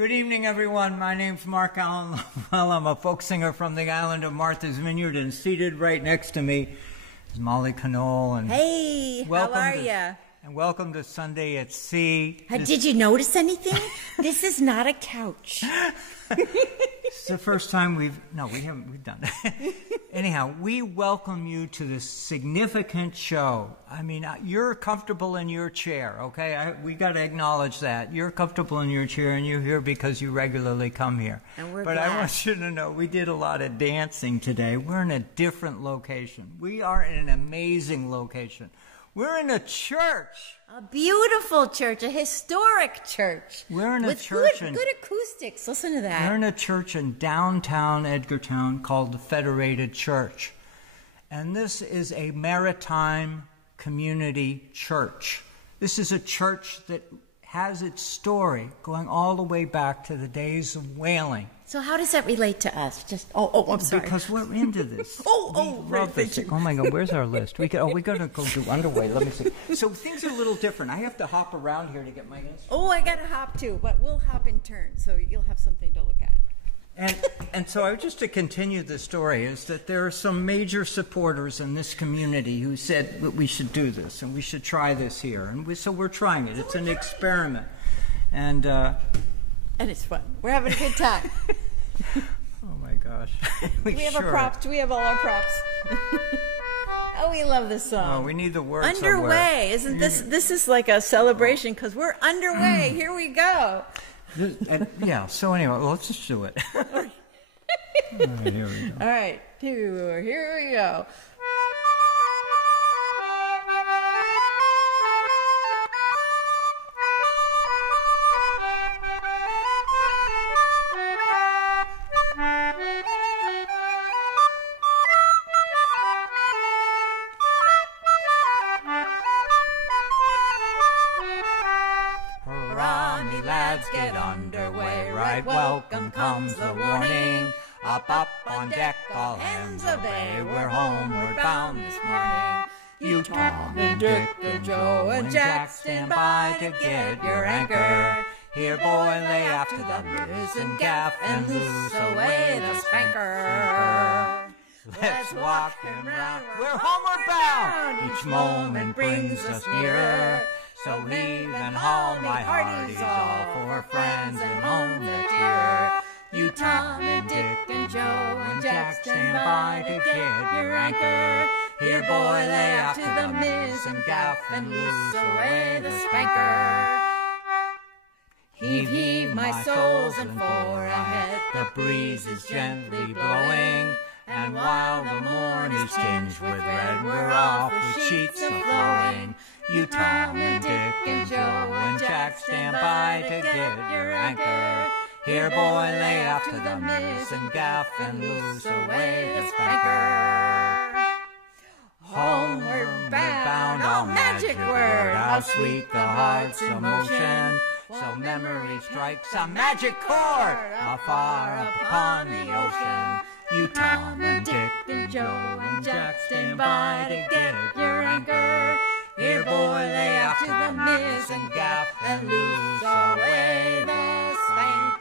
Good evening, everyone. My name's Mark Allen. Well, I'm a folk singer from the island of Martha's Vineyard, and seated right next to me is Molly Canole. And hey, how are you? And welcome to Sunday at Sea. Did you notice anything? This is not a couch. It's the first time we've done that. Anyhow, we welcome you to this significant show. I mean, you're comfortable in your chair, okay? We got to acknowledge that. You're comfortable in your chair, and you're here because you regularly come here. And we're But glad. I want you to know, we did a lot of dancing today. We're in a different location. We are in an amazing location. We're in a church. A beautiful church, a historic church. We're in a with church good acoustics. Listen to that. We're in a church in downtown Edgartown called the Federated Church. And this is a maritime community church. This is a church that has its story going all the way back to the days of whaling. So how does that relate to us? I'm sorry. Because we're into this. Love this. Oh my God, where's our list? We got to go do underway. Let me see. So things are a little different. I have to hop around here to get my instrument. Oh, I got to hop too, but we'll hop in turn, so you'll have something to look at. And so just to continue the story is that there are some major supporters in this community who said that we should do this and we should try this here. And so we're trying it. It's an experiment. And it's fun. We're having a good time. Oh my gosh. We have our props. We have all our props. Oh, we love this song. Oh, we need the words Underway. somewhere. Isn't this is like a celebration because we're underway. Here we go. Yeah, so anyway, let's just do it. All right, here we go. All right, here we go. Get underway, right? Welcome comes the warning. Up on deck, all hands obey. We're homeward bound this morning. You, Tom, and Dick, and Joe, and Jack stand by to get your anchor. Here, boy, lay aft to the mizzen gaff and loose away the spanker. Let's walk him round. We're homeward bound. Each moment brings us nearer. So heave and haul, my hearties all for friends and home that's here. You, Tom, and Dick, and Joe, and Jack stand by to get your anchor. Here, boy, lay aft to the mizzen gaff and loose away the spanker. Heave, heave, my souls, and fore ahead the breeze is gently blowing. And while the morn is tinged with red, we're off with sheets a-flowing. You, Tom, and Dick, and Joe, and Jack stand by to get your anchor. Here, boy, lay aft to the mizzen gaff and loose away the spanker. Homeward bound, all magic word, how sweet the heart's emotion. So memory strikes a magic chord afar upon the ocean. You, Tom, and Dick, and Joe, and Jack stand by to get your anchor. Here, boy, lay aft to the mizzen gaff and loose away the spanker.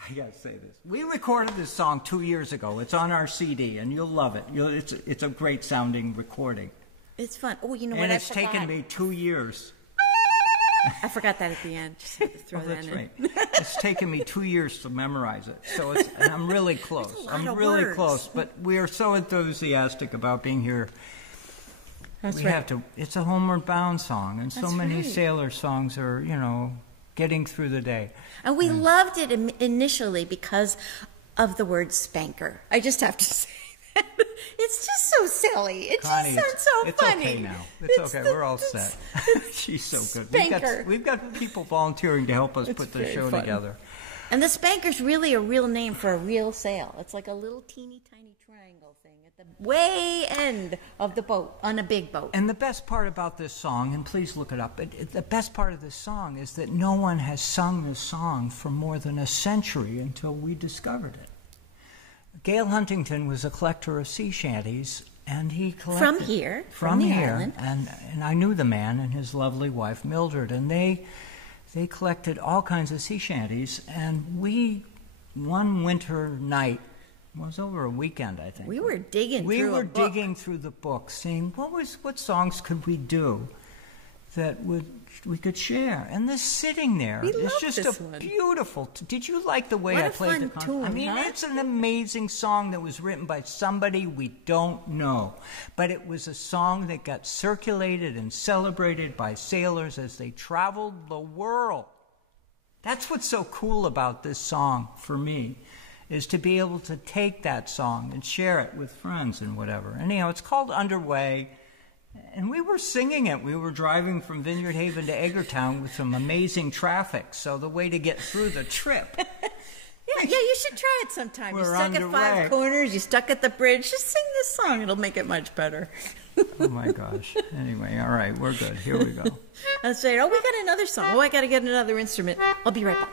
I gotta say this. We recorded this song 2 years ago. It's on our CD, and you'll love it. It's a great sounding recording. It's fun. Oh, you know and what? It's taken me 2 years. I forgot that at the end. Just had to throw that that's in. Right. It's taken me 2 years to memorize it, so and I'm really close. I'm really words. close, but we are so enthusiastic about being here. That's we right. have to. It's a homeward bound song, and so That's many right. sailor songs are, getting through the day. And we loved it initially because of the word spanker. I just have to say that. It's just so silly. It Connie, just sounds so it's funny. okay now. It's okay. We're all set. She's so good. Spanker. We've got people volunteering to help us It's put the very show fun. together. And the spanker's really a real name for a real sail. It's like a little teeny tiny triangle thing at the way end of the boat, on a big boat. And the best part about this song, and please look it up, the best part of this song is that no one has sung this song for more than a century until we discovered it. Gail Huntington was a collector of sea shanties And he collected from the island. And I knew the man and his lovely wife Mildred, and they collected all kinds of sea shanties. And one winter night, it was over a weekend, I think. We were digging through the book, seeing what songs could we do that we could share. And this sitting there is just beautiful. Did you like the way I played the concert? I mean, it's an amazing song that was written by somebody we don't know. But it was a song that got circulated and celebrated by sailors as they traveled the world. That's what's so cool about this song for me, is to be able to take that song and share it with friends and whatever. Anyhow, it's called Underway. And we were singing it. We were driving from Vineyard Haven to Edgartown with some amazing traffic. So the way to get through the trip. Yeah, you should try it sometime. We're you stuck underway. At 5 Corners. You stuck at the bridge. Just sing this song. It'll make it much better. Oh, my gosh. Anyway, all right. We're good. Here we go. Let's say, we got another song. I got to get another instrument. I'll be right back.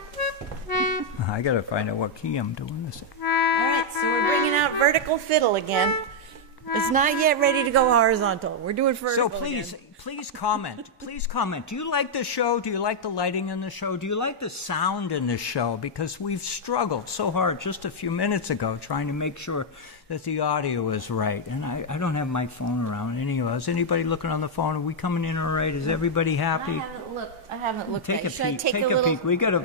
I got to find out what key I'm doing this in. All right, so we're bringing out vertical fiddle again. It's not yet ready to go horizontal. We're doing vertical. So please, again. please comment. Please comment. Do you like the show? Do you like the lighting in the show? Do you like the sound in the show? Because we've struggled so hard just a few minutes ago trying to make sure that the audio is right. And I don't have my phone around. Is anybody looking on the phone? Are we coming in all right? Is everybody happy? I haven't looked. Take a peek. Take a peek. We got a.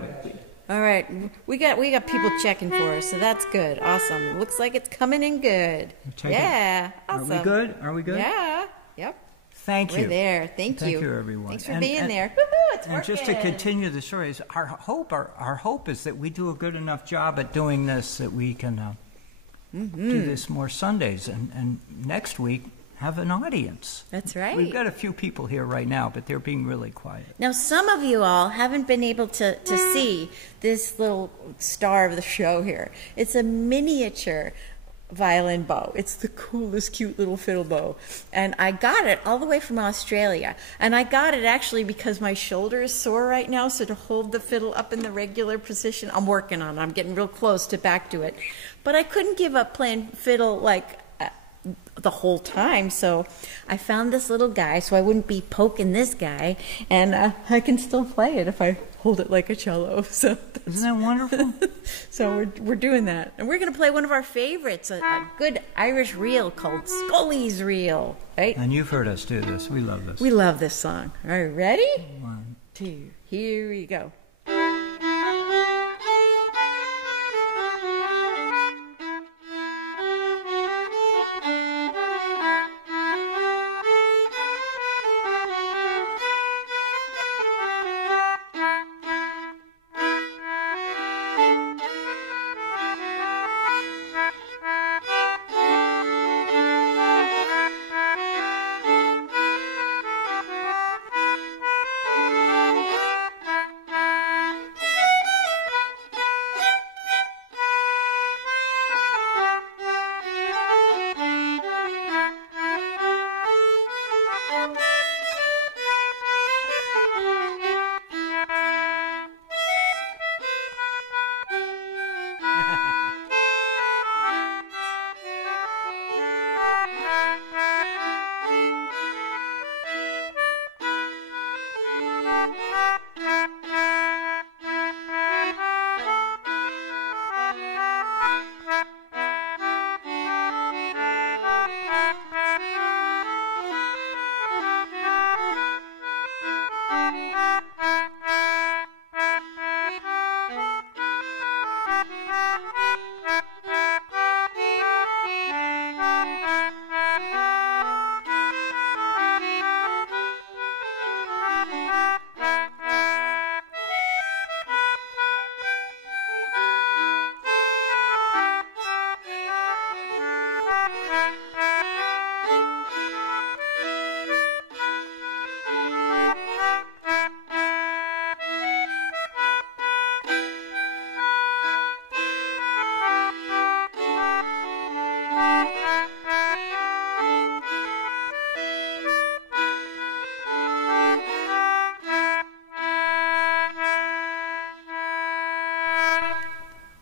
All right, we got people checking for us, so that's good. Awesome. Looks like it's coming in good. Awesome. Are we good? Yeah. Yep. Thank you. We're there. Thank you. Thank you, everyone. Thanks for being there. Woo-hoo, it's working. And just to continue the story, our hope is that we do a good enough job at doing this that we can do this more Sundays, and next week have an audience. That's right. We've got a few people here right now, but they're being really quiet. Now, some of you all haven't been able to see this little star of the show here. It's a miniature violin bow. It's the coolest, cute little fiddle bow. And I got it all the way from Australia. And I got it actually because my shoulder is sore right now, so to hold the fiddle up in the regular position, I'm working on it. I'm getting real close to back to it. But I couldn't give up playing fiddle the whole time, so I found this little guy so I wouldn't be poking this guy, and I can still play it if I hold it like a cello. So isn't that wonderful? So we're doing that, and we're going to play one of our favorites, a good Irish reel called Scully's Reel, right? And you've heard us do this. We love this. We love this song. All right, ready? 1, 2, here we go.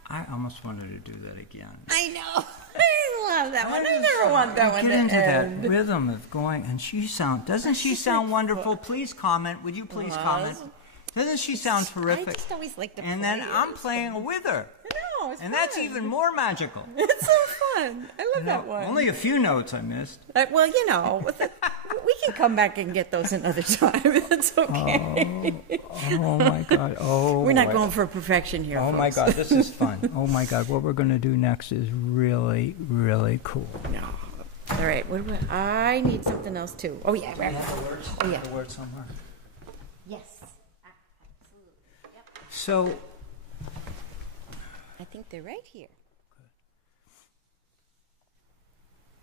I almost wanted to do that again. I know. I want that one. I never want that one to get into end. that rhythm of going, and doesn't she sound wonderful? Please comment. Would you please comment? Doesn't she sound terrific? I just always like to play. And then I'm playing with her. No, it's and fun. That's even more magical. It's so fun. I love that one. Only a few notes I missed. Well, we can come back and get those another time. That's okay. Oh my God. We're not going for perfection here, folks. My God, this is fun. Oh my God, what we're going to do next is really, really cool. No. All right. I need something else too. Oh yeah. The word somewhere. Yes. Absolutely. Yep. So. I think they're right here.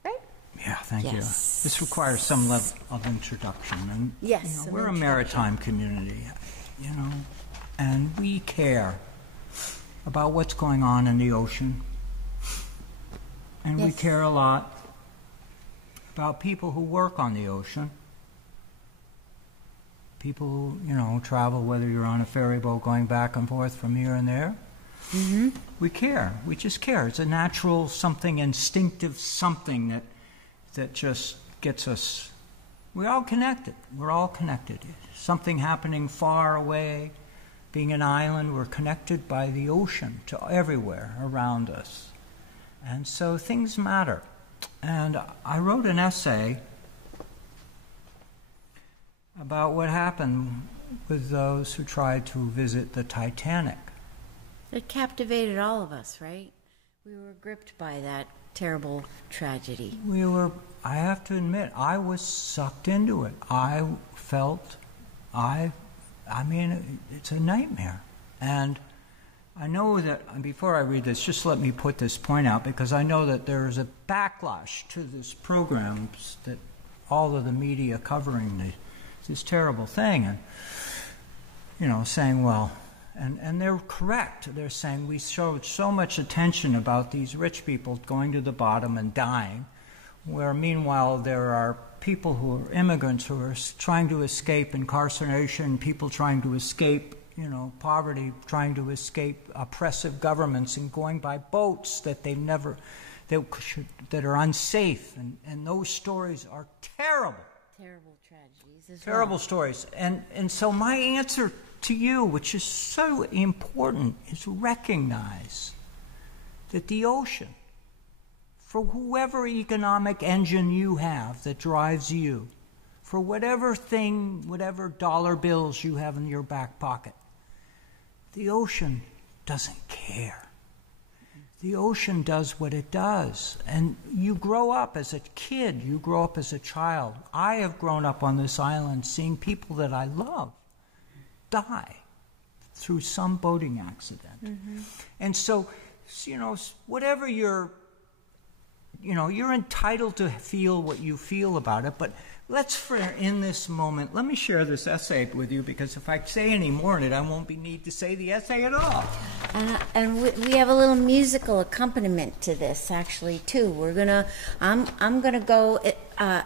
Right? Yeah, thank you. This requires some level of introduction. And, yes. We're a maritime community, and we care about what's going on in the ocean. And we care a lot about people who work on the ocean. People who, travel, whether you're on a ferry boat going back and forth from here and there. Mm-hmm. We care. We just care. It's a natural something, instinctive something that just gets us. We're all connected. We're all connected. Something happening far away, being an island, we're connected by the ocean to everywhere around us. And so things matter. And I wrote an essay about what happened with those who tried to visit the Titanic. It captivated all of us, right? We were gripped by that terrible tragedy. I have to admit, I was sucked into it. I mean, it's a nightmare. And I know that, before I read this, just let me put this point out, because I know that there is a backlash to this program, that all of the media covering this terrible thing, and, saying, well, and they're correct. They're saying we showed so much attention about these rich people going to the bottom and dying, where meanwhile there are people who are immigrants who are trying to escape incarceration, people trying to escape, poverty, trying to escape oppressive governments, and going by boats that that are unsafe, and those stories are terrible. Terrible tragedies. Terrible stories. And so my answer to you, which is so important, is recognize that the ocean, for whoever economic engine you have that drives you, for whatever dollar bills you have in your back pocket, the ocean doesn't care. The ocean does what it does. And you grow up as a kid, you grow up as a child. I have grown up on this island seeing people that I love die through some boating accident. Mm-hmm. And so, whatever you're entitled to feel what you feel about it, but in this moment, let me share this essay with you, because if I say any more in it, I won't need to say the essay at all. And we have a little musical accompaniment to this, actually, too. I'm gonna go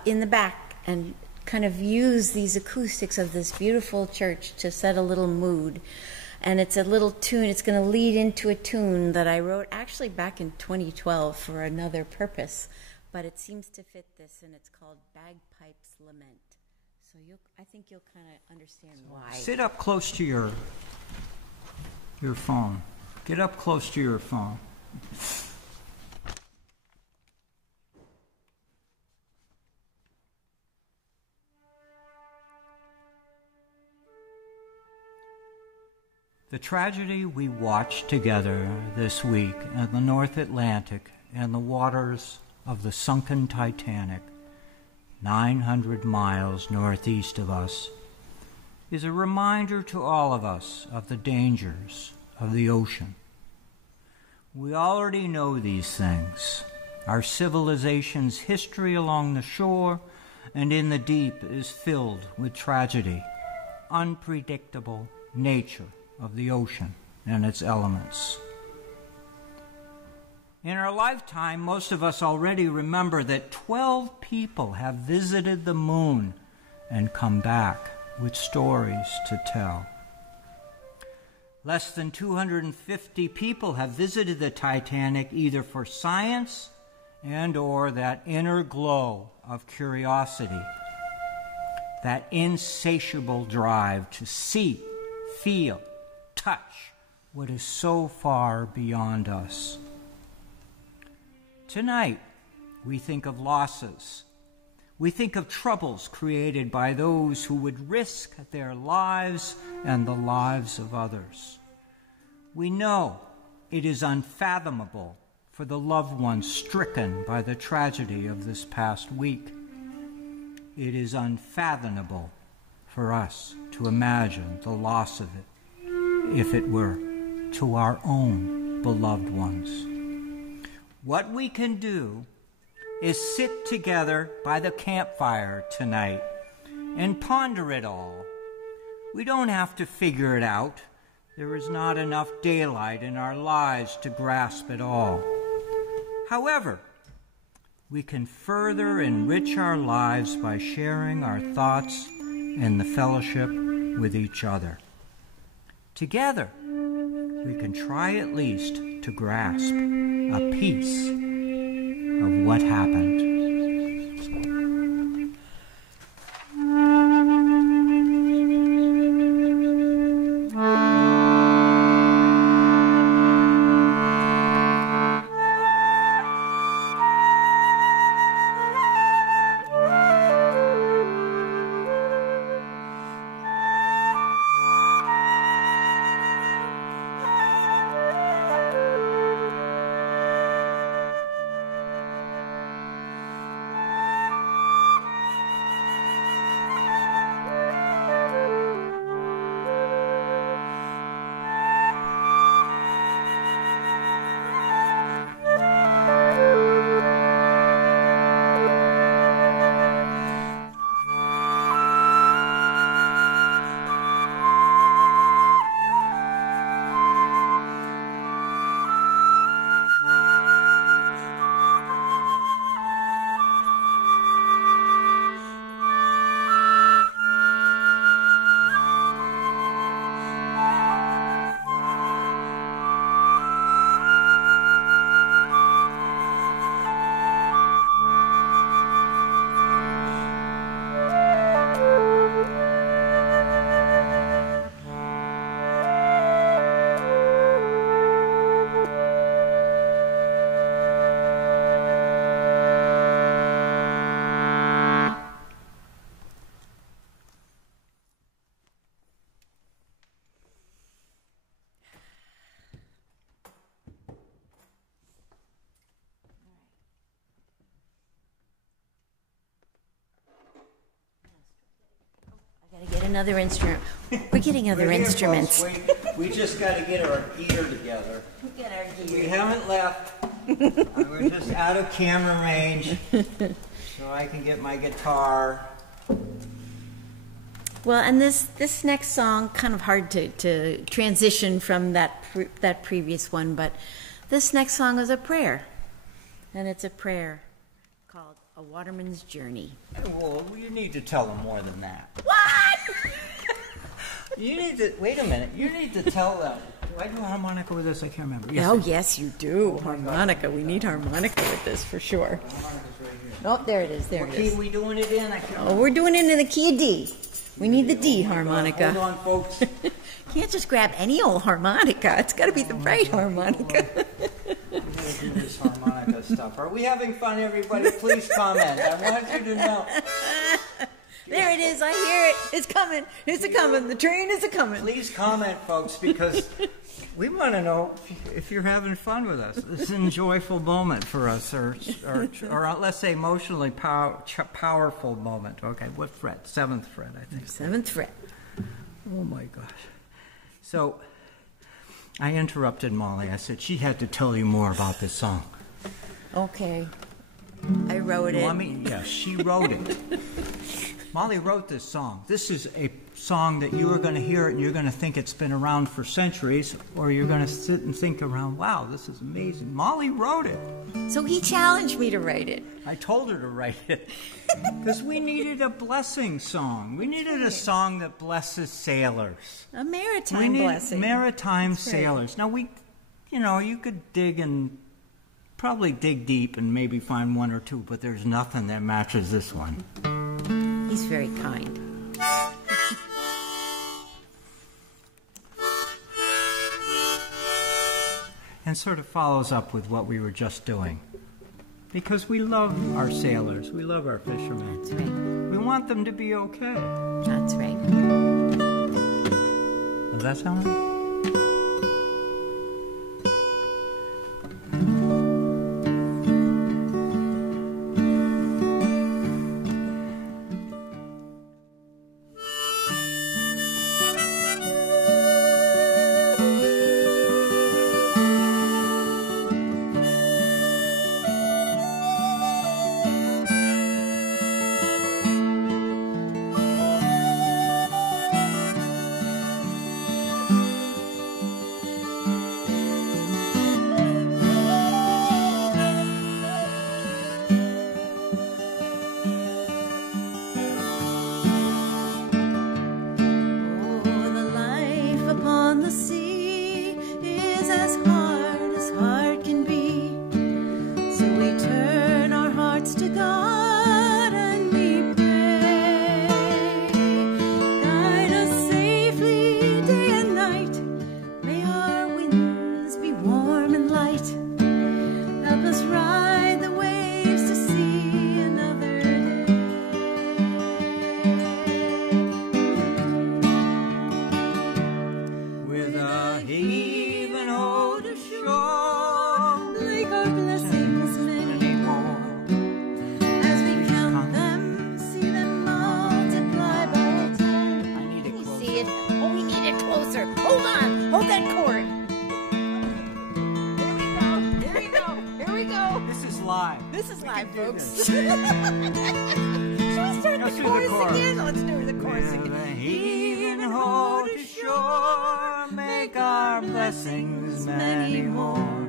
in the back and kind of use these acoustics of this beautiful church to set a little mood. And it's a little tune. It's going to lead into a tune that I wrote actually back in 2012 for another purpose, but it seems to fit this, and it's called Bagpipes Lament. So I think you'll kind of understand why. Sit up close to your phone. Get up close to your phone. The tragedy we watched together this week in the North Atlantic and the waters of the sunken Titanic, 900 miles northeast of us, is a reminder to all of us of the dangers of the ocean. We already know these things. Our civilization's history along the shore and in the deep is filled with tragedy, unpredictable nature of the ocean and its elements. In our lifetime, most of us already remember that 12 people have visited the moon and come back with stories to tell. Less than 250 people have visited the Titanic either for science, and/or that inner glow of curiosity, that insatiable drive to see, feel, touch what is so far beyond us. Tonight, we think of losses. We think of troubles created by those who would risk their lives and the lives of others. We know it is unfathomable for the loved ones stricken by the tragedy of this past week. It is unfathomable for us to imagine the loss of it, if it were to our own beloved ones. What we can do is sit together by the campfire tonight and ponder it all. We don't have to figure it out. There is not enough daylight in our lives to grasp it all. However, we can further enrich our lives by sharing our thoughts and the fellowship with each other. Together, we can try at least to grasp a piece of what happened. Another instrument. We're getting other instruments. We just got to get our gear together. Get our gear. We haven't left. We're just out of camera range, so I can get my guitar. Well, and this next song, kind of hard to transition from that previous one, but this next song is a prayer, and it's a prayer called A Waterman's Journey. Well, you need to tell them more than that. What? You need to, wait a minute, you need to tell them. Do I do harmonica with this? I can't remember. Yes, yes, you do. Harmonica. We need harmonica with this for sure. Oh, there it is. There it is. What key are we doing it in? We're doing it in the key of D. We need the D harmonica. Hold on, folks. Can't just grab any old harmonica. It's got to be the right harmonica. I'm going to do this harmonica stuff. Are we having fun, everybody? Please comment. I want you to know. There it is. I hear it. It's coming. It's a coming. The train is a coming. Please comment, folks, because we want to know if you're having fun with us. This is a joyful moment for us, or let's say emotionally powerful moment. Okay, what fret? 7th fret, I think. 7th fret. Oh, my gosh. So I interrupted Molly. I said she had to tell you more about this song. Okay. I wrote it. Yes, she wrote it. Molly wrote this song. This is a song that you are going to hear it and you're going to think it's been around for centuries, or you're going to sit and think around, wow, this is amazing. Molly wrote it. So he challenged me to write it. I told her to write it because we needed a blessing song. We needed a song that blesses sailors. A maritime blessing. Maritime sailors. Now, you could dig and probably dig deep and maybe find one or two, but there's nothing that matches this one. He's very kind. And sort of follows up with what we were just doing. Because we love our sailors, we love our fishermen. That's right. We want them to be okay. That's right. Does that sound right? This is live, folks. Should we start the chorus again? Let's do the chorus again. The heaving ho to shore, make our blessings many more.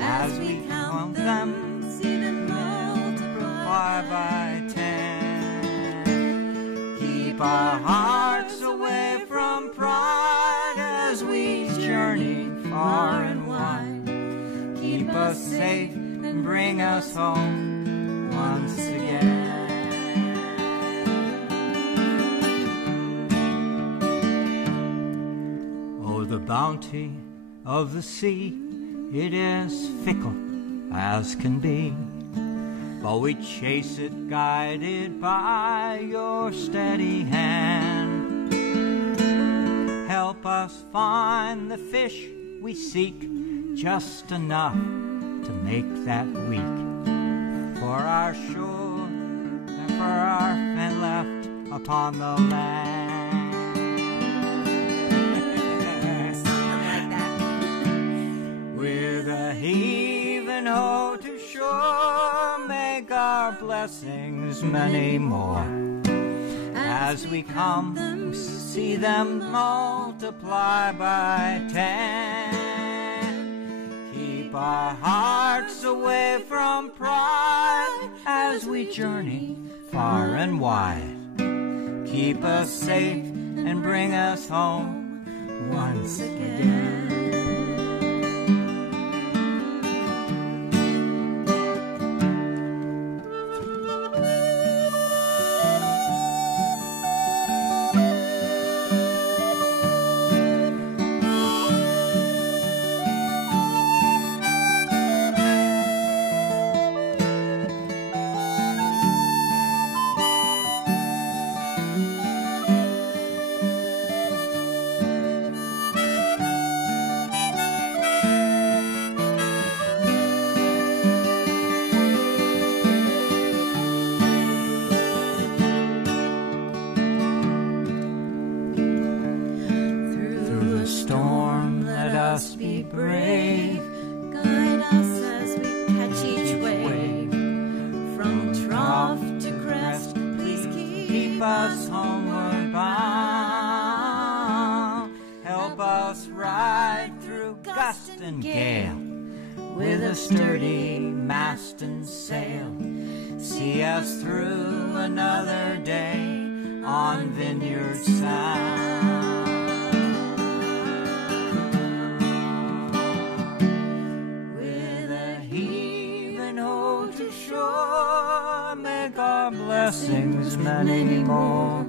As we count them, see them multiply by 10. Keep our hearts away from pride as we journey far and wide. Keep us safe and bring us home once again. Oh, the bounty of the sea, it is fickle as can be, but we chase it guided by your steady hand. Help us find the fish we seek, just enough to make that week for our shore and for our fin left upon the land. Something like that. With a heaving ho to shore, make our blessings many more. As we come, we see them multiply by 10. Keep our hearts away from pride as we journey far and wide. Keep us safe and bring us home once again. Be brave, guide us as we catch each wave. From trough to crest, please keep us homeward bound. Help us ride through gust and gale with a sturdy mast and sail. See us through another day on Vineyard Sound. He many more.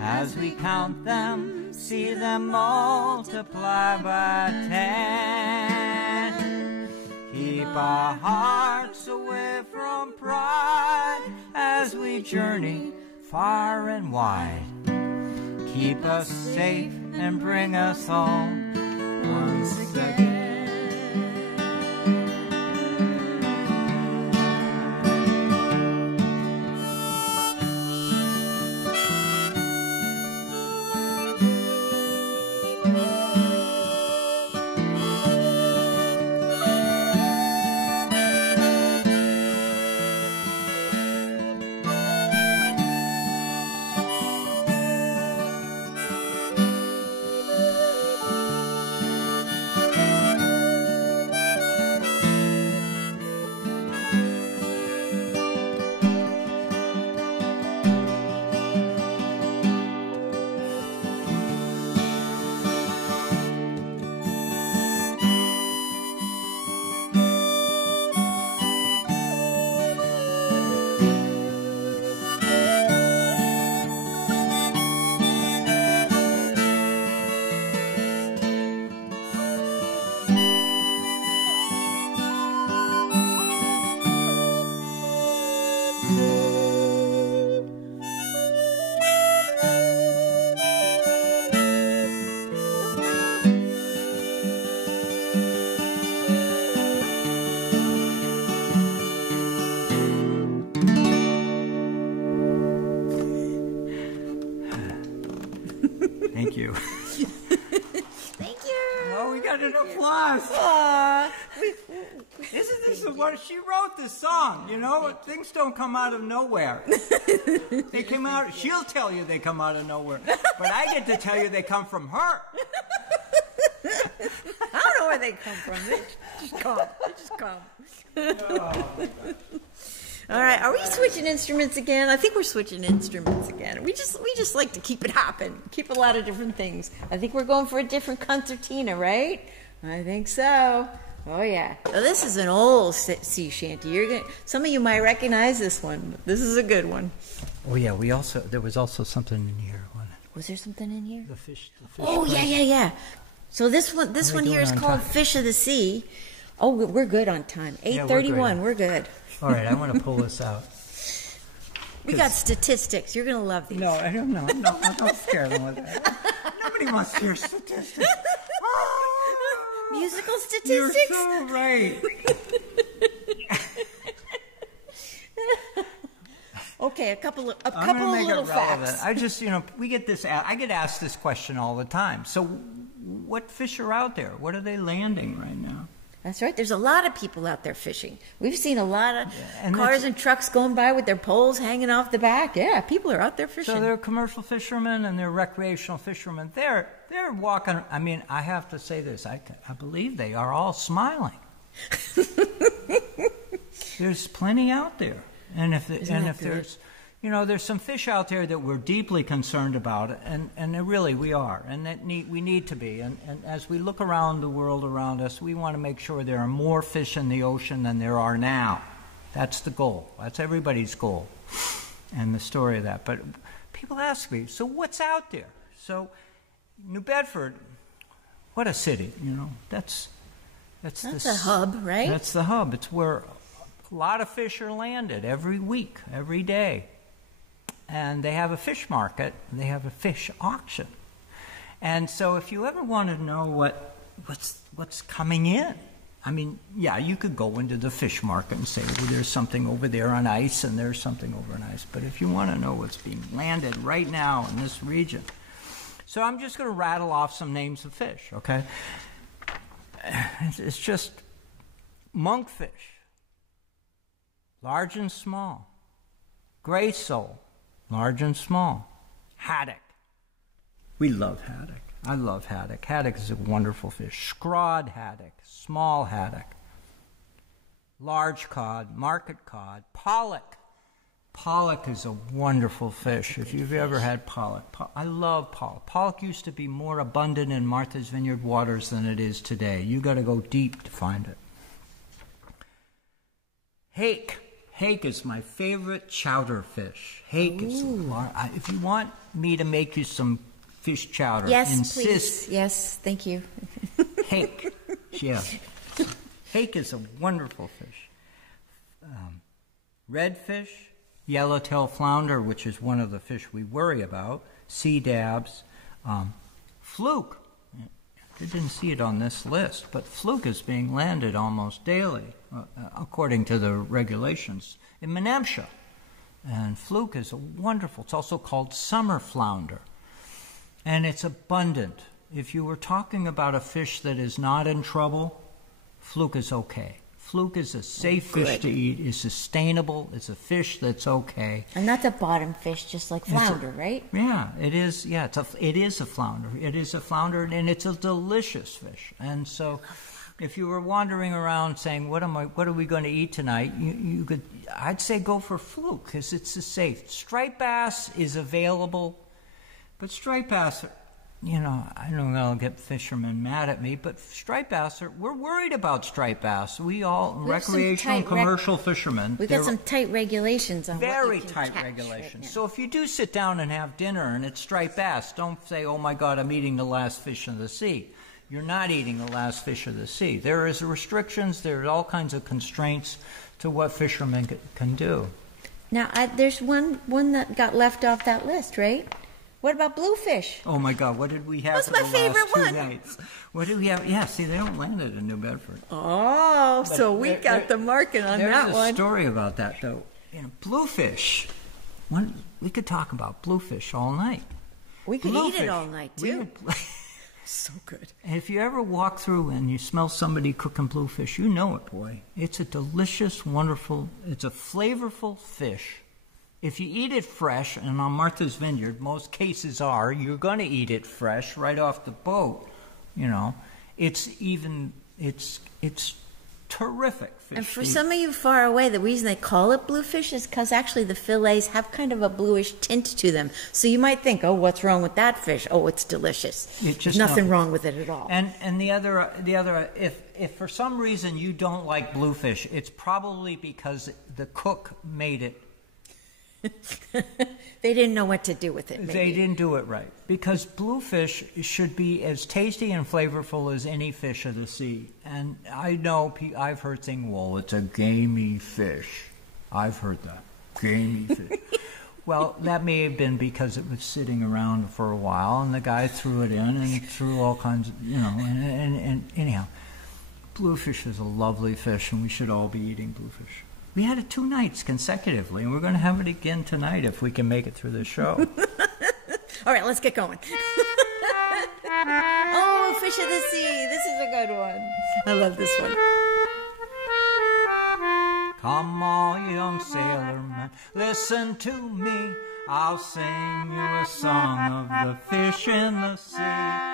As we count them, see them multiply by 10. Keep our hearts away from pride as we journey far and wide. Keep us safe and bring us home once again. Thank you. Thank you. Oh, we got an applause. This is what she wrote this song. You know, things don't come out of nowhere. They came out. She'll tell you they come out of nowhere, but I get to tell you they come from her. I don't know where they come from. They just come. They just come. All right, are we switching instruments again? I think we're switching instruments again. We just like to keep it hopping, keep a lot of different things. I think we're going for a different concertina, right? I think so. Oh yeah. Now, this is an old sea shanty. Some of you might recognize this one. This is a good one. Oh yeah, there was also something in here. Was there something in here? The fish. Oh yeah. So this one here is called Fish of the Sea. Oh, we're good on time. 8:31. We're good. All right, I want to pull this out. We got statistics. You're going to love these. No, I don't know. No, don't scare them with that. Nobody wants to hear statistics. Musical statistics? You're so right. Okay, a couple of make little it relevant. facts. I just, we get this. I get asked this question all the time. So, what fish are out there? What are they landing right now? That's right. There's a lot of people out there fishing. We've seen a lot of cars and trucks going by with their poles hanging off the back. Yeah, people are out there fishing. So they're commercial fishermen and they're recreational fishermen. They're walking. I mean, I have to say this. I believe they are all smiling. There's plenty out there, and if there's there's some fish out there that we're deeply concerned about, and really we are, and we need to be. And as we look around the world around us, we want to make sure there are more fish in the ocean than there are now. That's the goal. That's everybody's goal, and the story of that. But people ask me, so what's out there? So New Bedford, what a city, That's the hub, right? That's the hub. It's where a lot of fish are landed every week, every day. And they have a fish market, and they have a fish auction. And so if you ever want to know what's coming in, I mean, yeah, you could go into the fish market and say, well, there's something over there on ice, and there's something over on ice. But if you want to know what's being landed right now in this region, so I'm just going to rattle off some names of fish, okay? It's just monkfish, large and small, gray sole, large and small, haddock. We love haddock. I love haddock. Haddock is a wonderful fish. Scrod haddock, small haddock, large cod, market cod, pollock. Pollock is a wonderful fish. If you've ever had pollock, I love pollock. Pollock used to be more abundant in Martha's Vineyard waters than it is today. You got to go deep to find it. Hake. Hake is my favorite chowder fish. Hake is, if you want me to make you some fish chowder, yes, please. Yes, thank you. Hake, yeah. Hake is a wonderful fish. Redfish, yellowtail flounder, which is one of the fish we worry about, sea dabs, fluke. I didn't see it on this list, but fluke is being landed almost daily, according to the regulations, in Menamsha. And fluke is wonderful. It's also called summer flounder. And it's abundant. If you were talking about a fish that is not in trouble, fluke is okay. Fluke is a safe fish to eat. It's sustainable. It's a fish that's okay. And that's a bottom fish, just like flounder, right? Yeah, it is. Yeah, it is a flounder. It is a flounder, and it's a delicious fish. And so, if you were wandering around saying, "What are we going to eat tonight?" You could. I'd say go for fluke because it's a safe. Striped bass is available, but striped bass. You know, I don't know, I'll get fishermen mad at me, but striped bass, we're worried about striped bass. We all, recreational, commercial fishermen. We've got some tight regulations on very what you can tight catch regulations. Right. So if you do sit down and have dinner and it's striped bass, don't say, oh my God, I'm eating the last fish of the sea. You're not eating the last fish of the sea. There is restrictions, there are all kinds of constraints to what fishermen can do. Now, there's one that got left off that list, right? What about bluefish? Oh my God, what did we have That's for my the favorite last 2 one. nights? What did we have? Yeah, see, they don't land it in New Bedford. Oh, but so we got the market on that one. There's a story about that, though. You know, bluefish. We could talk about bluefish all night. We could eat it all night, too. So good. And if you ever walk through and you smell somebody cooking bluefish, you know it, boy. It's a delicious, wonderful, it's a flavorful fish. If you eat it fresh, and on Martha's Vineyard, most cases are, you're going to eat it fresh right off the boat. You know, it's terrific fish. And for some of you far away, the reason they call it bluefish is because actually the fillets have kind of a bluish tint to them. So you might think, oh, what's wrong with that fish? Oh, it's delicious. There's nothing wrong with it at all. And the other, if for some reason you don't like bluefish, it's probably because the cook made it. They didn't know what to do with it. Maybe. They didn't do it right. Because bluefish should be as tasty and flavorful as any fish of the sea. And I know, I've heard saying, well, it's a gamey fish. I've heard that. Gamey fish. Well, that may have been because it was sitting around for a while, and the guy threw it in and threw all kinds of, you know, and anyhow. Bluefish is a lovely fish, and we should all be eating bluefish. We had it 2 nights consecutively, and we're going to have it again tonight if we can make it through the show. All right, let's get going. Oh, fish of the sea. This is a good one. I love this one. Come all young sailormen, listen to me. I'll sing you a song of the fish in the sea.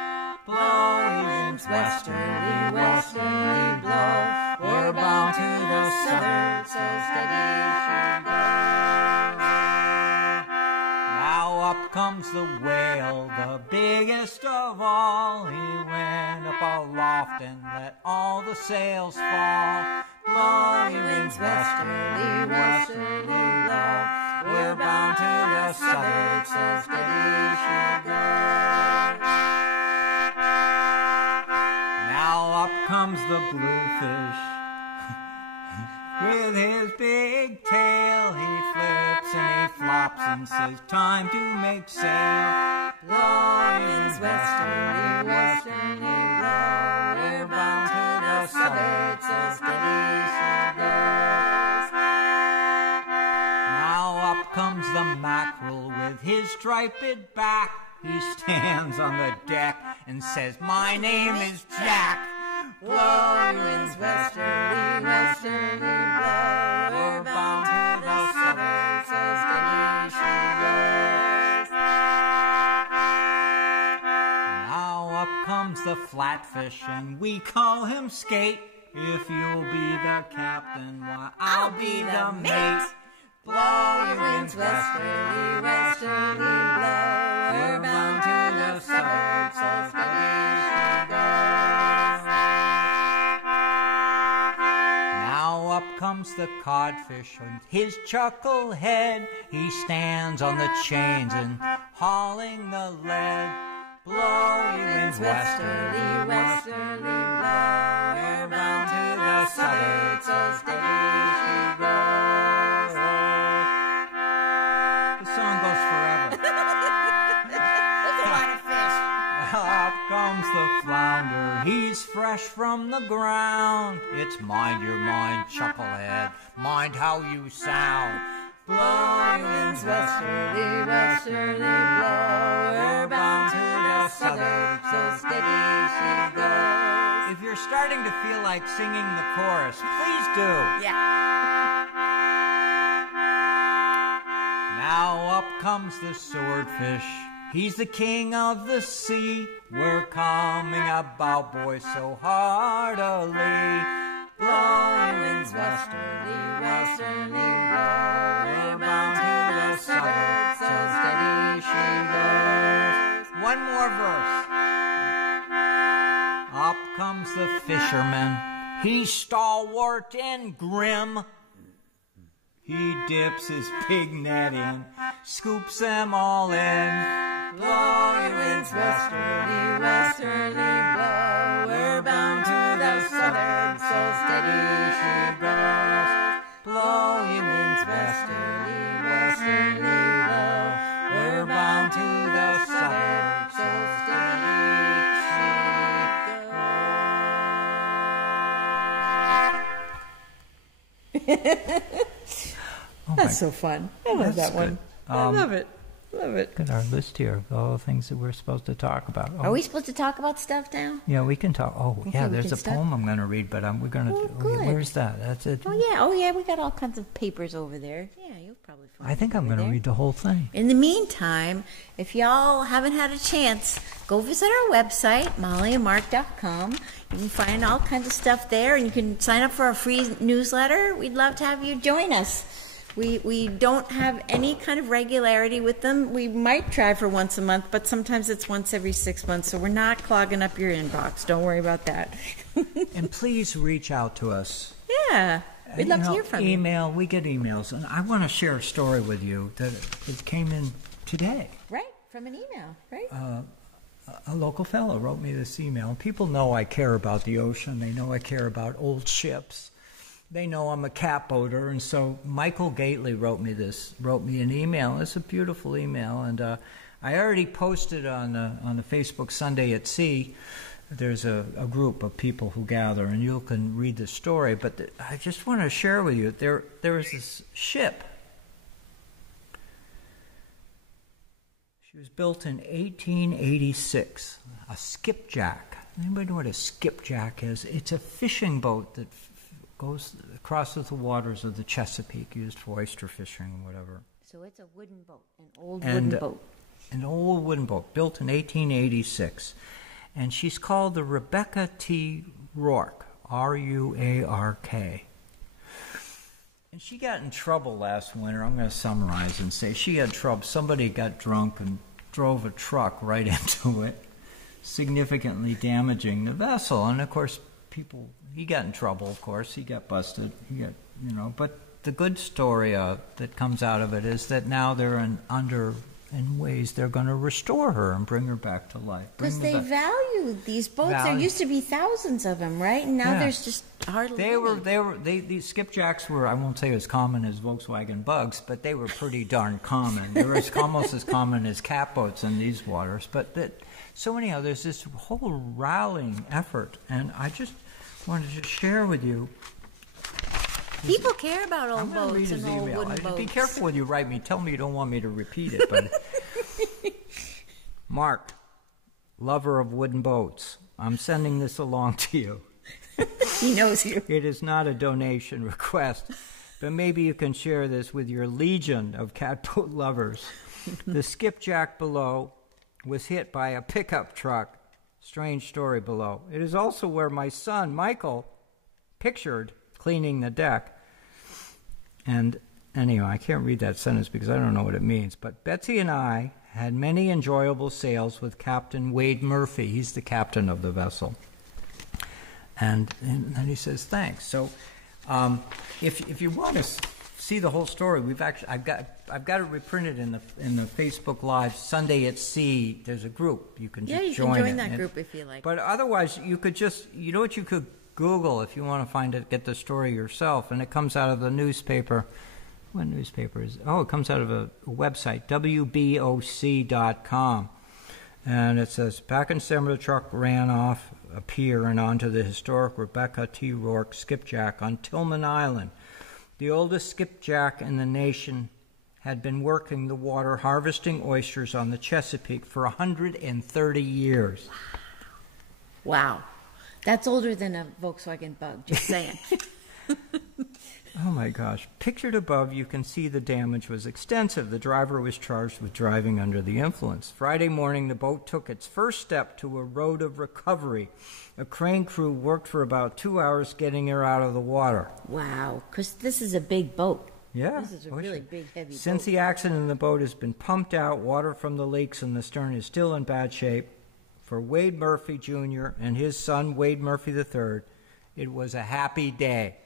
Blow winds westerly, westerly blow. We're bound to the southern, so steady she goes. Now up comes the whale, the biggest of all. He went up aloft and let all the sails fall. Blowing winds westerly, westerly blow. We're bound to the southern, so steady she goes. Now up comes the bluefish. With his big tail he flips and he flops and says, time to make sail. Blowing winds westerly, westerly blow. We're bound to the southern, so steady she goes. Now up comes the mackerel with his striped back. He stands on the deck and says, my name is Jack. Blowing winds westerly, westerly blow. We're bound to the southern, so steady she goes. Now up comes the flatfish, and we call him Skate. If you'll be the captain, why I'll be the mate. Blowing winds westerly, westerly blow. We're bound to the southern, so steady she goes. Now up comes the codfish on his chuckle head. He stands on the chains and hauling the lead. Blowing winds westerly, westerly blow. We're bound to the southern, so steady she goes. The song goes forever. There's a lot of fish. Up comes the flounder, he's fresh from the ground. It's mind your mind, chucklehead, mind how you sound. Blowing winds westerly, westerly blow. We're bound to the southern, so steady she goes. If you're starting to feel like singing the chorus, please do. Yeah. Now up comes the swordfish. He's the king of the sea. We're coming about, boys, so heartily. Blowing winds westerly, westerly blow. We're bound to the southern, so steady she goes. One more verse. Up comes the fisherman. He's stalwart and grim. He dips his pig net in, scoops them all in. Blowing winds westerly, westerly blow. We're bound to the southern, so steady she goes. Blowing winds westerly, westerly blow. We're bound to the southern, so steady she goes. That's so fun. I love that one. I love it. Love it. Look at our list here, all the things that we're supposed to talk about. Are we supposed to talk about stuff now? Yeah, we can talk. Oh, Okay, yeah, we there's can a start. poem I'm going to read, but we're going to... Oh, good. Where's that? That's it. Oh yeah, we got all kinds of papers over there. Yeah, you'll probably find I think it I'm over going to there. read the whole thing. In the meantime, if y'all haven't had a chance, go visit our website, mollyandmark.com. You can find all kinds of stuff there, and you can sign up for our free newsletter. We'd love to have you join us. We don't have any kind of regularity with them. We might try for once a month, but sometimes it's once every 6 months, so we're not clogging up your inbox. Don't worry about that. And please reach out to us. Yeah, we'd love to hear from you. Email, we get emails, and I want to share a story with you that it came in today. Right, from an email, right? A local fellow wrote me this email. People know I care about the ocean. They know I care about old ships. They know I'm a cat boater, and so Michael Gately wrote me an email. It's a beautiful email, and I already posted on the Facebook Sunday at Sea. There's a group of people who gather, and you can read the story. But I just want to share with you, there was this ship. She was built in 1886, a skipjack. Anybody know what a skipjack is? It's a fishing boat that crosses the waters of the Chesapeake, used for oyster fishing or whatever. So it's a wooden boat, an old wooden boat. An old wooden boat, built in 1886. And she's called the Rebecca T. Rourke, R-U-A-R-K. And she got in trouble last winter. I'm going to summarize and say she had trouble. Somebody got drunk and drove a truck right into it, significantly damaging the vessel. And, of course, he got in trouble, of course. He got busted. But the good story that comes out of it is that now they're in ways they're going to restore her and bring her back to life. Because they value these boats. There used to be thousands of them, right? And now there's just hardly any. These skipjacks were, I won't say as common as Volkswagen Bugs, but they were pretty darn common. They were almost as common as catboats in these waters. But so anyhow, there's this whole rallying effort, and I just wanted to share with you. People care about old I'm boats read his and old email. wooden boats. Be careful when you write me. Tell me you don't want me to repeat it. But Mark, lover of wooden boats, I'm sending this along to you. He knows you. It is not a donation request, but maybe you can share this with your legion of catboat lovers. The skipjack below was hit by a pickup truck. Strange story below. It is also where my son, Michael, pictured cleaning the deck. And anyway, I can't read that sentence because I don't know what it means. But Betsy and I had many enjoyable sails with Captain Wade Murphy. He's the captain of the vessel. And then he says, thanks. So If you want to see the whole story, I've got it reprinted in the Facebook Live Sunday at Sea. There's a group you can just join. Yeah, you can join that group if you like. But otherwise, you could just you could Google if you want to find it, get the story yourself, and it comes out of the newspaper. What newspaper is it? Oh, it comes out of a website, WBOC.com. And it says, back in December, the truck ran off a pier and onto the historic Rebecca T. Rourke skipjack on Tillman Island. The oldest skipjack in the nation had been working the water harvesting oysters on the Chesapeake for 130 years. Wow. That's older than a Volkswagen Bug, just saying. Oh my gosh. Pictured above, you can see the damage was extensive. The driver was charged with driving under the influence. Friday morning, the boat took its first step to a road of recovery. A crane crew worked for about 2 hours getting her out of the water. Wow, because this is a big boat. Yeah. This is a really big, heavy boat. Since the accident, the boat has been pumped out. Water from the leaks in the stern is still in bad shape. For Wade Murphy Jr. and his son, Wade Murphy III, it was a happy day.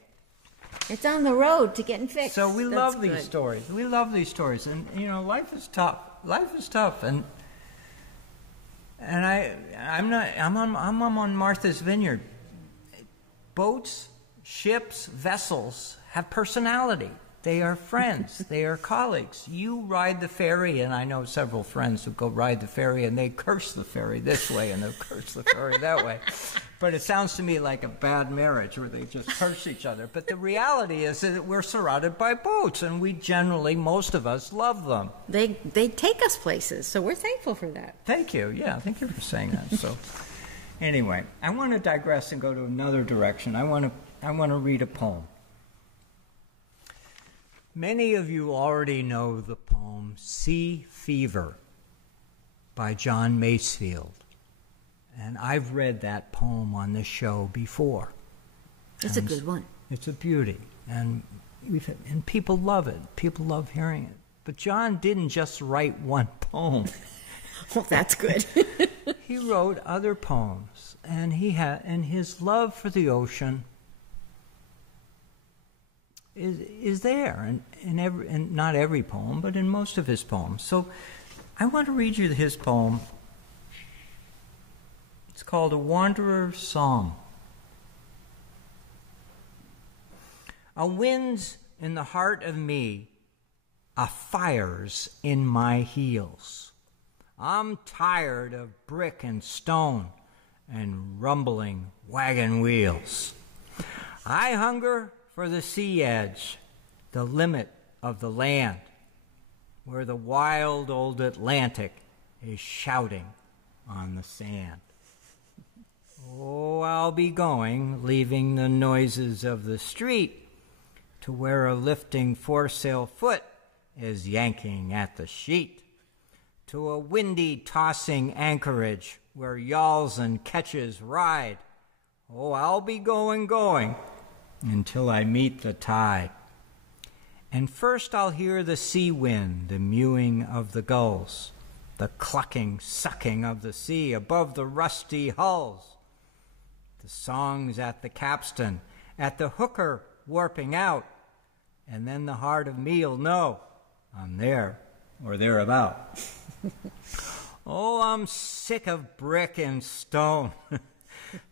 It's on the road to getting fixed. So we love these stories. We love these stories. And, life is tough. Life is tough. And I'm on Martha's Vineyard. Boats, ships, vessels have personality. They are friends. They are colleagues. You ride the ferry, and I know several friends who go ride the ferry, and they curse the ferry this way, and they curse the ferry that way. But it sounds to me like a bad marriage where they just curse each other. But the reality is that we're surrounded by boats, and we generally, most of us, love them. They take us places, so we're thankful for that. Thank you. Yeah, thank you for saying that. So, anyway, I want to digress and go to another direction. I want to read a poem. Many of you already know the poem Sea Fever by John Masefield. And I've read that poem on this show before. It's a good one. It's a beauty. And people love it. People love hearing it. But John didn't just write one poem. Well, that's good. He wrote other poems. And his love for the ocean is there in not every poem, but in most of his poems. So I want to read you his poem. It's called A Wanderer's Song. A wind's in the heart of me, a fire's in my heels. I'm tired of brick and stone and rumbling wagon wheels. I hunger for the sea edge, the limit of the land, where the wild old Atlantic is shouting on the sand. Oh, I'll be going, leaving the noises of the street, to where a lifting foresail foot is yanking at the sheet, to a windy tossing anchorage where yawls and ketches ride. Oh, I'll be going, until I meet the tide. And first I'll hear the sea wind, the mewing of the gulls, the clucking, sucking of the sea above the rusty hulls, the songs at the capstan, at the hooker warping out, and then the heart of me'll know I'm there or thereabout. Oh, I'm sick of brick and stone.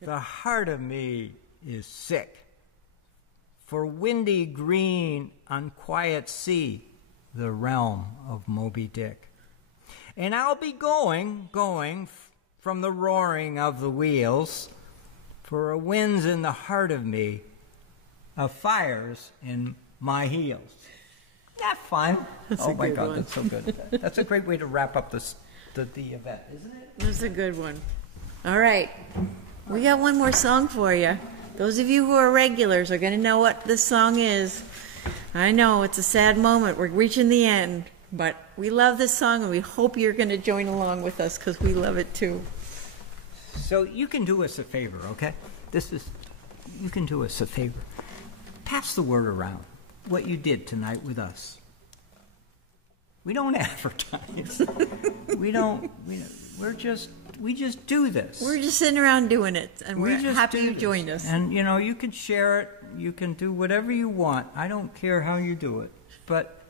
The heart of me is sick. For windy, green, unquiet sea, the realm of Moby Dick. And I'll be going from the roaring of the wheels, for a wind's in the heart of me, a fire's in my heels. That fun? Oh my God, that's so good. That's a great way to wrap up the event, isn't it? That's a good one. All right, we got one more song for you. Those of you who are regulars are going to know what this song is. I know, it's a sad moment. We're reaching the end. But we love this song, and we hope you're going to join along with us because we love it too. So you can do us a favor, okay? You can do us a favor. Pass the word around, what you did tonight with us. We don't advertise. We just do this. We're just sitting around doing it, and we're happy you joined us. And, you can share it, You can do whatever you want. I don't care how you do it. But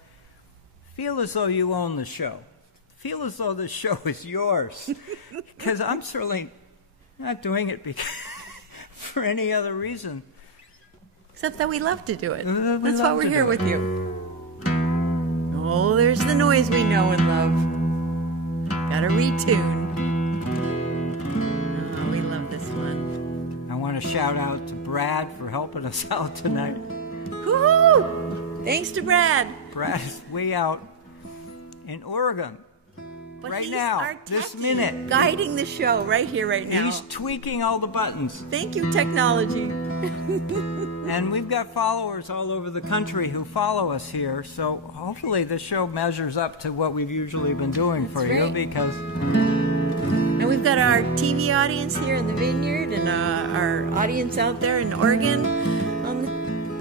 feel as though you own the show. Feel as though the show is yours. Because I'm certainly not doing it for any other reason. Except that we love to do it. That's why we're here with you. Oh, there's the noise we know and love. Gotta retune. Oh, we love this one. I want to shout out to Brad for helping us out tonight. Woo-hoo! Thanks to Brad. Brad is way out in Oregon. But right he's now, our this techie, minute. guiding the show right here, right now. He's tweaking all the buttons. Thank you, technology. And we've got followers all over the country who follow us here, so hopefully the show measures up to what we've usually been doing for you, because... And we've got our TV audience here in the Vineyard, and our audience out there in Oregon on the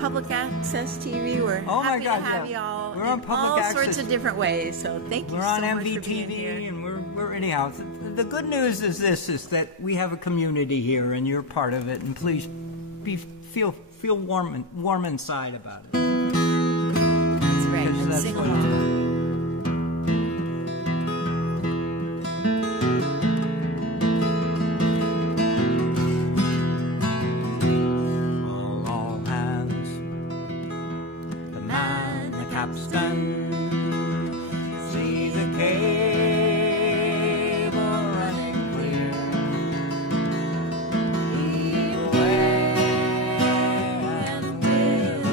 public access TV. We're happy to have you all we're on in public all access. sorts of different ways, so thank you We're so on much for being MVTV, here. and we're anyhow. The good news is this: is that we have a community here, and you're part of it. And please, feel warm inside about it. That's right. And That's sing what along. All hands, the man, the capstan, see the cable running clear. Heave away and with the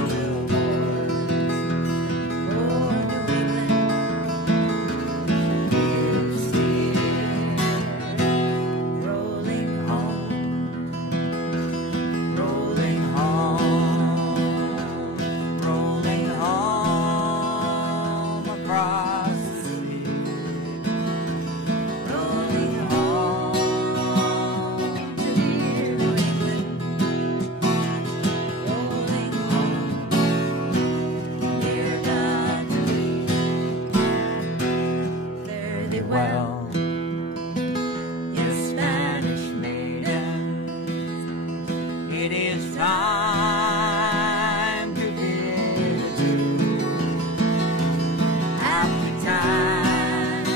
wheelboards for New England. We'll steer, rolling home. Rolling home across the sea. Rolling home to dear New England. Rolling home, dear country. Fare thee well, your Spanish maiden. It is time to bid adieu. Happy times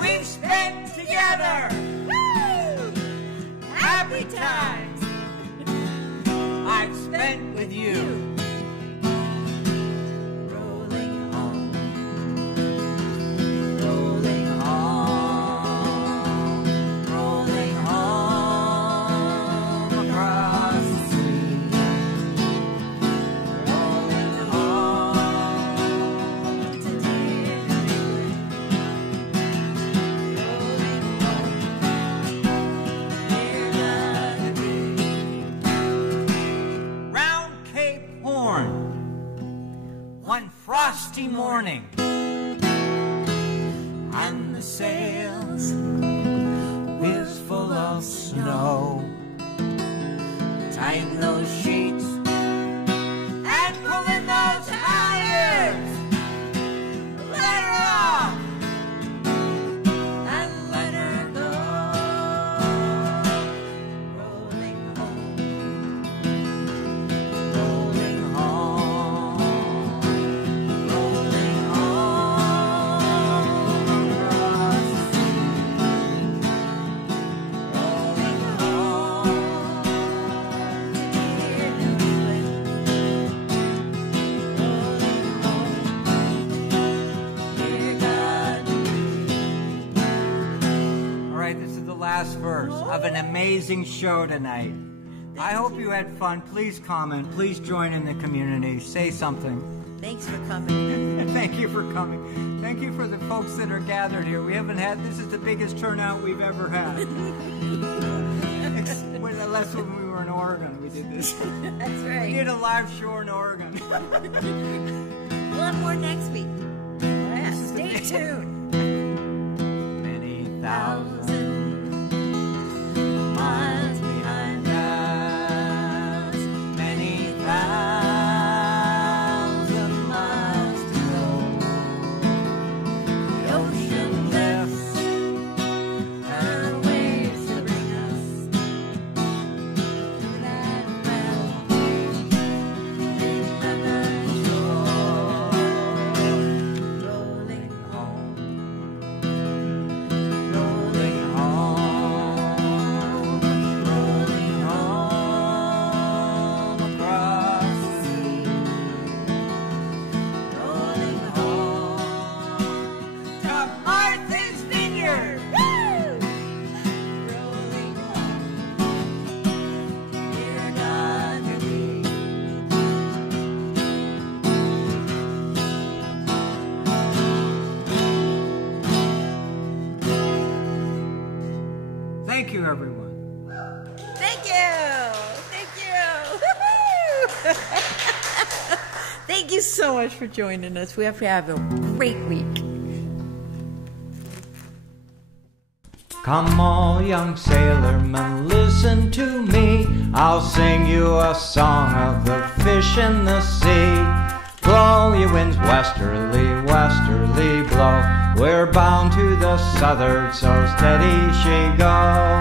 we've spent together. Woo! Happy times I've spent with you. Rolling home, rolling home, rolling home across the sea. Rolling home to dear New England. Rolling home, dear country. Round Cape Horn, one frosty morning, and the sails is full of snow. Tighten those sheets and pull in those halyards. Let her off and let her go. Rolling home, rolling home, rolling home across the sea. Rolling home to dear New England. Rolling home, dear country. All right, this is the last verse of an amazing show tonight. I hope you had fun. Please comment. Please join in the community. Say something. Thanks for coming. Thank you for coming. Thank you for the folks that are gathered here. We haven't had, this is the biggest turnout we've ever had. Unless when we were in Oregon, we did this. That's We right. did a live show in Oregon. We'll have more next week. Yeah, stay tuned. Many thousand Miles behind us, many thousand miles to go. The ocean lifts her waves to bring us to that well. Thank you, everyone. Thank you. Thank you. Woo-hoo. Thank you so much for joining us. We have to have a great week. Come all young sailormen, listen to me. I'll sing you a song of the fish in the sea. Blow, ye winds, westerly, westerly blow. We're bound to the southward, so steady she goes.